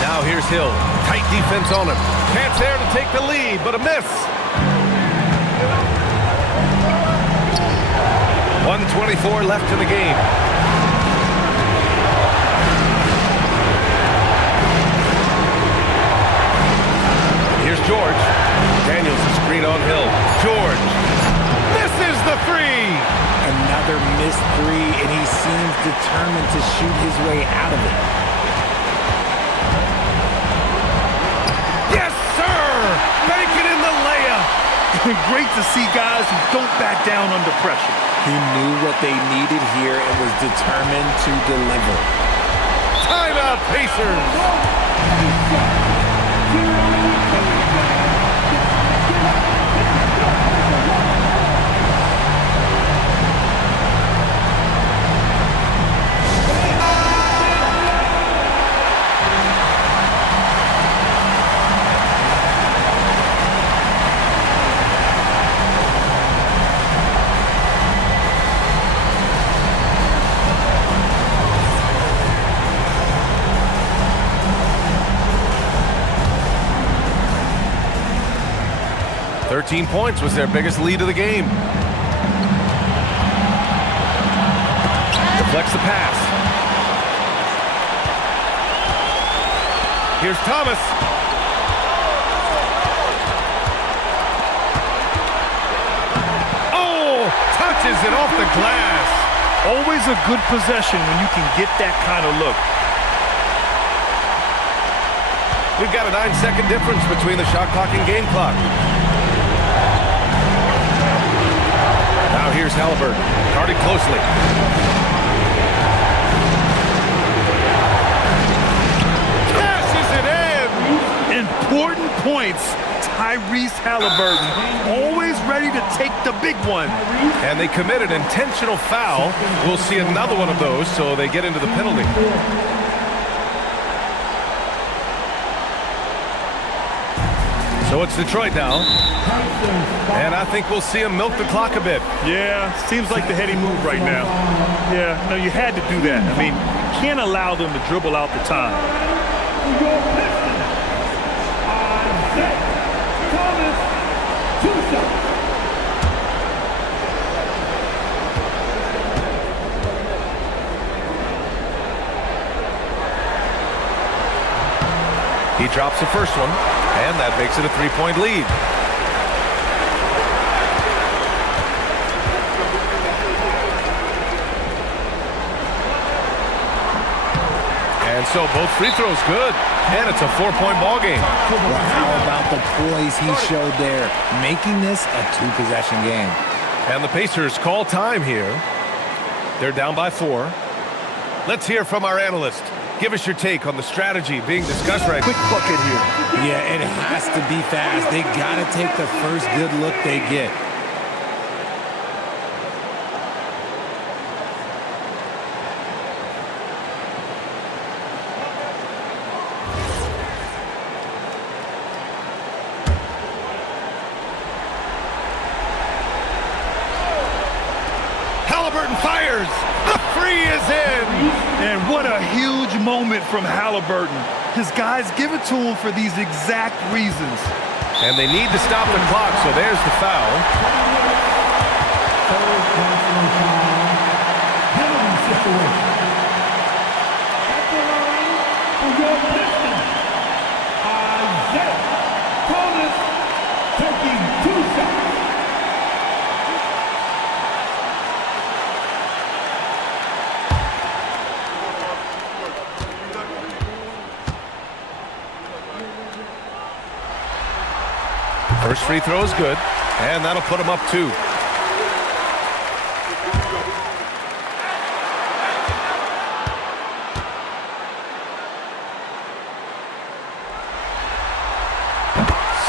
Now here's Hill. Tight defense on him. Chance there to take the lead, but a miss. 1:24 left in the game. Here's George. Daniels is screen on Hill. George misses the 3. Another missed 3, and he seems determined to shoot his way out of it. Yes, sir! Making in the layup. Great to see guys who don't back down under pressure. He knew what they needed here and was determined to deliver. Timeout, Pacers. $13 points was their biggest lead of the game. Deflects the pass. Here's Thomas. Oh, touches it off the glass. Always a good possession when you can get that kind of look. We've got a 9-second difference between the shot clock and game clock. Now here's Halliburton, guarded closely. Cashes it in! Important points. Tyrese Halliburton, always ready to take the big one. And they committed an intentional foul. We'll see another one of those, so they get into the penalty. So it's Detroit now. And I think we'll see him milk the clock a bit. Yeah, seems like the heady move right now. Yeah, no, you had to do that. I mean, you can't allow them to dribble out the time. He drops the first one, and that makes it a 3-point lead. And so both free throws good, and it's a 4-point ball game. Well, how about the poise he showed there, making this a 2-possession game. And the Pacers call time here. They're down by 4. Let's hear from our analyst. Give us your take on the strategy being discussed right now. Quick bucket here. Yeah, it has to be fast. They got to take the first good look they get. Halliburton fires. The free is in. And what a huge moment from Halliburton. His guys give it to him for these exact reasons. And they need to stop the clock, so there's the foul. First free throw is good, and that'll put him up 2.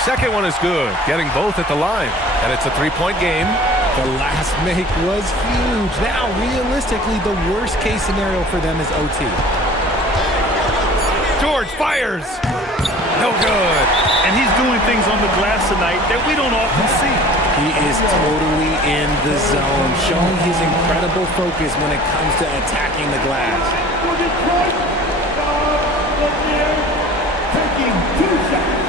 Second one is good, getting both at the line, and it's a 3-point game. The last make was huge. Now, realistically, the worst-case scenario for them is OT. George fires. No good. And he's doing things on the glass tonight that we don't often see. He is totally in the zone, showing his incredible focus when it comes to attacking the glass. Taking 2 shots.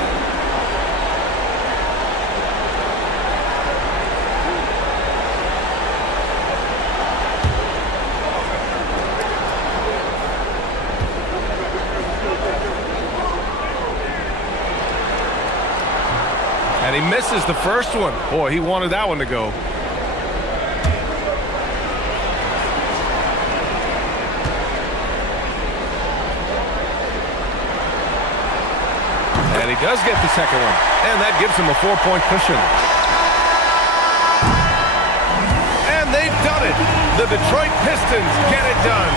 And he misses the first one. Boy, he wanted that one to go. And he does get the second one. And that gives him a 4-point cushion. And they've done it. The Detroit Pistons get it done.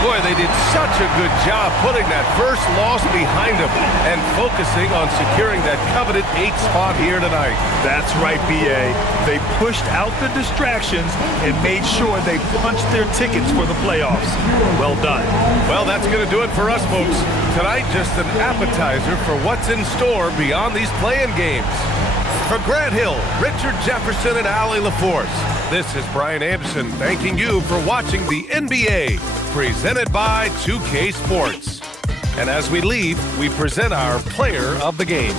Boy, they did such a good job putting that first loss behind them and focusing on securing that coveted 8th spot here tonight. That's right, B.A. They pushed out the distractions and made sure they punched their tickets for the playoffs. Well done. Well, that's going to do it for us, folks. Tonight, just an appetizer for what's in store beyond these play-in games. For Grant Hill, Richard Jefferson, and Allie LaForce, this is Brian Anderson thanking you for watching the NBA, presented by 2K Sports. And as we leave, we present our player of the game.